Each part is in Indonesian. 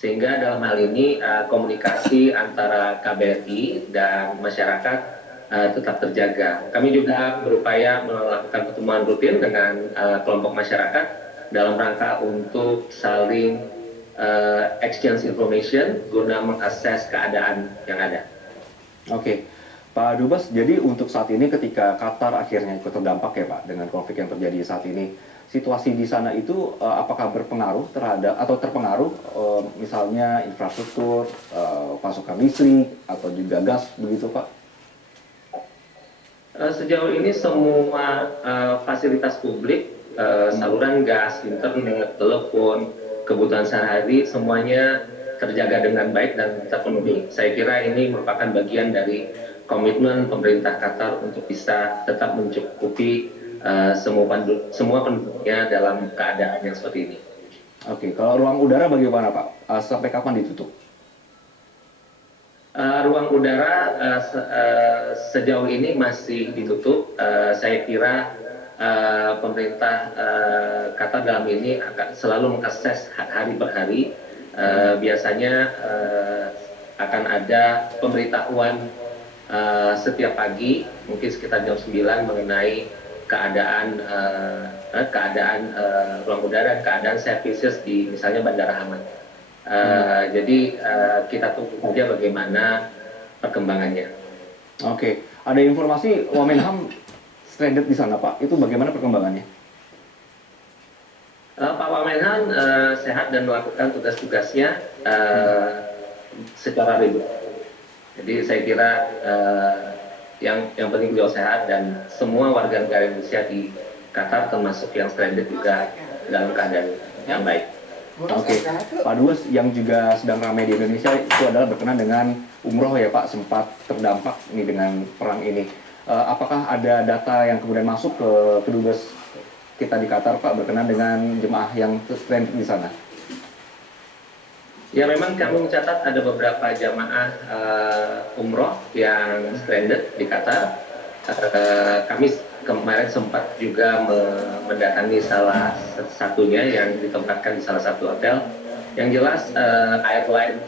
Sehingga dalam hal ini komunikasi antara KBRI dan masyarakat tetap terjaga. Kami juga berupaya melakukan pertemuan rutin dengan kelompok masyarakat dalam rangka untuk saling exchange information guna mengakses keadaan yang ada. Oke, Pak Dubes, jadi untuk saat ini ketika Qatar akhirnya ikut terdampak ya Pak dengan konflik yang terjadi saat ini, situasi di sana itu apakah berpengaruh terhadap atau terpengaruh misalnya infrastruktur, pasokan listrik atau juga gas begitu Pak? Sejauh ini semua fasilitas publik, saluran gas, internet, telepon, kebutuhan sehari-hari semuanya terjaga dengan baik dan terpenuhi. Saya kira ini merupakan bagian dari komitmen pemerintah Qatar untuk bisa tetap mencukupi semua penduduknya dalam keadaan yang seperti ini. Oke, kalau ruang udara bagaimana Pak? Sampai kapan ditutup? Ruang udara sejauh ini masih ditutup. Saya kira pemerintah Qatar dalam ini akan selalu mengakses hari per hari. Biasanya akan ada pemberitahuan setiap pagi, mungkin sekitar jam 9 mengenai keadaan ruang udara dan keadaan services di misalnya Bandara Hamad. Jadi kita tunggu saja bagaimana perkembangannya. Oke, ada informasi Wamenham stranded di sana Pak, itu bagaimana perkembangannya? Pak Wamenhan sehat dan melakukan tugas-tugasnya secara reguler. Jadi saya kira yang penting beliau sehat dan semua warga negara Indonesia di Qatar termasuk yang stranded juga dalam keadaan yang baik. Oke, Pak Dubes, yang juga sedang ramai di Indonesia itu adalah berkenan dengan umroh ya Pak, sempat terdampak ini dengan perang ini. Apakah ada data yang kemudian masuk ke kedubes kita di Qatar Pak berkenan dengan jemaah yang stranded di sana? Ya memang kami mencatat ada beberapa jamaah umroh yang stranded di Qatar. Kami kemarin sempat juga mendatangi salah satunya yang ditempatkan di salah satu hotel. Yang jelas airline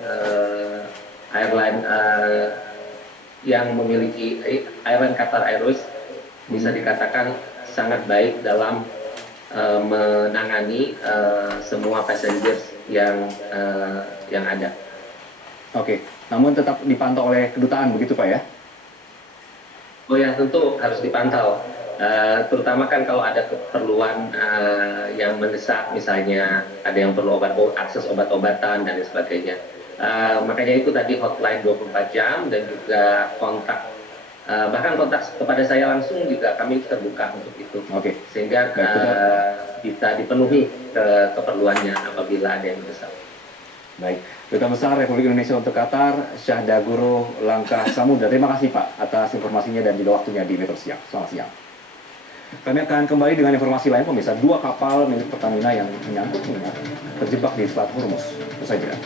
yang memiliki airline Qatar Airways bisa dikatakan sangat baik dalam menangani semua passengers yang ada. Oke, namun tetap dipantau oleh kedutaan begitu Pak ya? Oh ya, tentu harus dipantau. Terutama kan kalau ada keperluan yang mendesak, misalnya ada yang perlu akses obat-obatan dan sebagainya. Makanya itu tadi hotline 24 jam dan juga kontak. Bahkan kontak kepada saya langsung juga kami terbuka untuk itu. Oke. Sehingga bisa dipenuhi keperluannya apabila ada yang mendesak. Baik, Duta Besar Republik Indonesia untuk Qatar, Syahda Guru Langkah Samudra. Terima kasih Pak atas informasinya dan juga waktunya di Metro Siang. Selamat siang. Kami akan kembali dengan informasi lain pemirsa. 2 kapal milik Pertamina yang menyangkut minyak terjebak di Selat Hormuz. Usai jeda.